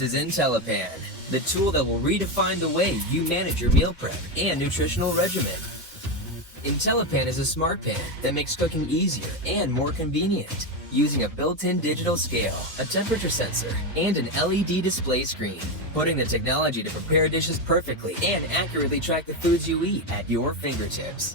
This is IntelliPan, the tool that will redefine the way you manage your meal prep and nutritional regimen. IntelliPan is a smart pan that makes cooking easier and more convenient, using a built-in digital scale, a temperature sensor, and an LED display screen, putting the technology to prepare dishes perfectly and accurately track the foods you eat at your fingertips.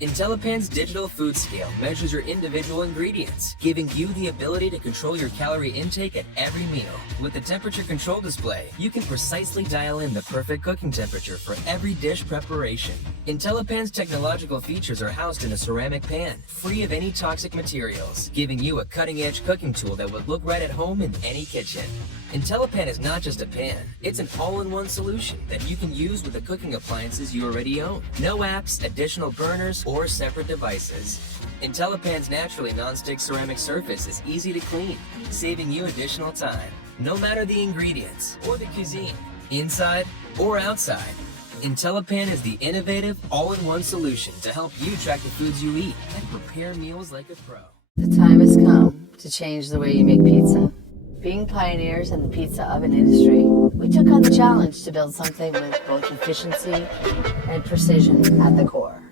IntelliPan's digital food scale measures your individual ingredients, giving you the ability to control your calorie intake at every meal. With the temperature control display, you can precisely dial in the perfect cooking temperature for every dish preparation. IntelliPan's technological features are housed in a ceramic pan, free of any toxic materials, giving you a cutting-edge cooking tool that would look right at home in any kitchen. IntelliPan is not just a pan, it's an all-in-one solution that you can use with the cooking appliances you already own. No apps, additional burners, or separate devices. IntelliPan's naturally non-stick ceramic surface is easy to clean, saving you additional time. No matter the ingredients or the cuisine, inside or outside, IntelliPan is the innovative all-in-one solution to help you track the foods you eat and prepare meals like a pro. The time has come to change the way you make pizza. Being pioneers in the pizza oven industry, we took on the challenge to build something with both efficiency and precision at the core.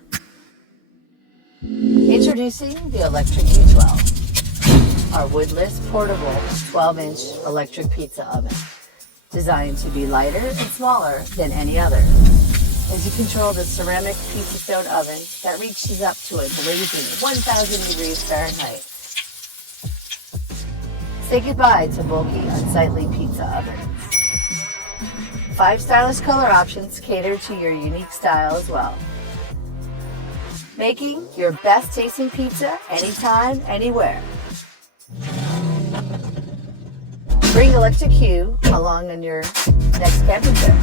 Introducing the ElectriQ 12, our woodless, portable, 12-inch electric pizza oven, designed to be lighter and smaller than any other. As you control the ceramic pizza stone oven that reaches up to a blazing 1,000 degrees Fahrenheit. Say goodbye to bulky, unsightly pizza ovens. 5 stylish color options cater to your unique style as well. Making your best tasting pizza anytime, anywhere. Bring ElectriQ along on your next camping trip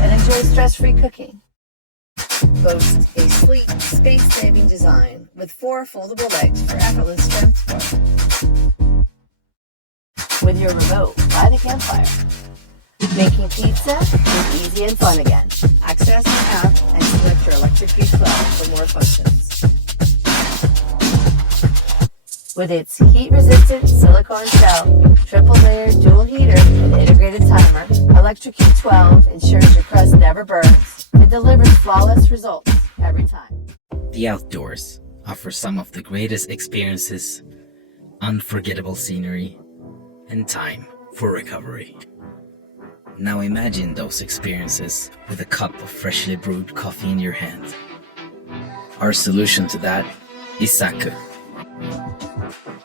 and enjoy stress-free cooking. Boasts a sleek, space-saving design with 4 foldable legs for effortless transport. With your remote by the campfire. Making pizza is easy and fun again. Access the app and select your ElectriQ 12 for more functions. With its heat-resistant silicone shell, triple-layered dual heater, and integrated timer, ElectriQ 12 ensures your crust never burns and delivers flawless results every time. The outdoors offer some of the greatest experiences, unforgettable scenery, and time for recovery. Now imagine those experiences with a cup of freshly brewed coffee in your hand. Our solution to that is Saku.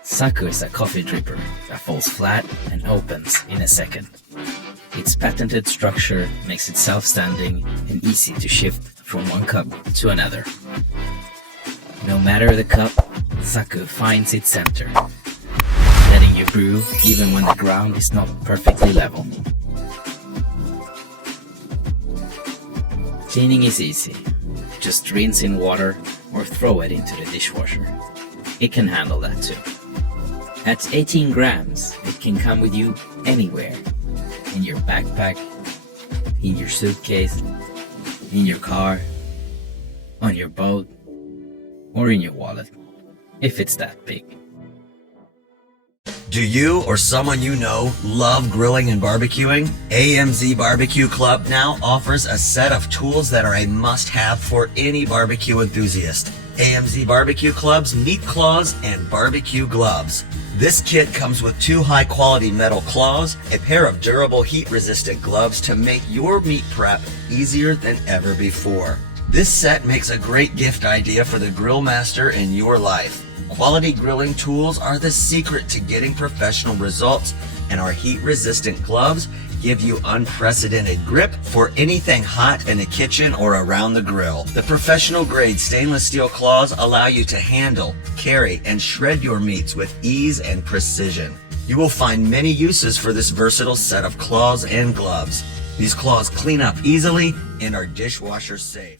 Saku is a coffee dripper that falls flat and opens in a second. Its patented structure makes it self-standing and easy to shift from one cup to another. No matter the cup, Saku finds its center, letting you brew even when the ground is not perfectly level. Cleaning is easy. Just rinse in water or throw it into the dishwasher. It can handle that too. At 18 grams, it can come with you anywhere. In your backpack, in your suitcase, in your car, on your boat, or in your wallet, if it's that big. Do you or someone you know love grilling and barbecuing? AMZ Barbecue Club now offers a set of tools that are a must-have for any barbecue enthusiast. AMZ Barbecue Club's Meat Claws and Barbecue Gloves. This kit comes with 2 high-quality metal claws, a pair of durable heat-resistant gloves to make your meat prep easier than ever before. This set makes a great gift idea for the grill master in your life. Quality grilling tools are the secret to getting professional results, and our heat-resistant gloves give you unprecedented grip for anything hot in the kitchen or around the grill. The professional-grade stainless steel claws allow you to handle, carry, and shred your meats with ease and precision. You will find many uses for this versatile set of claws and gloves. These claws clean up easily and are dishwasher safe.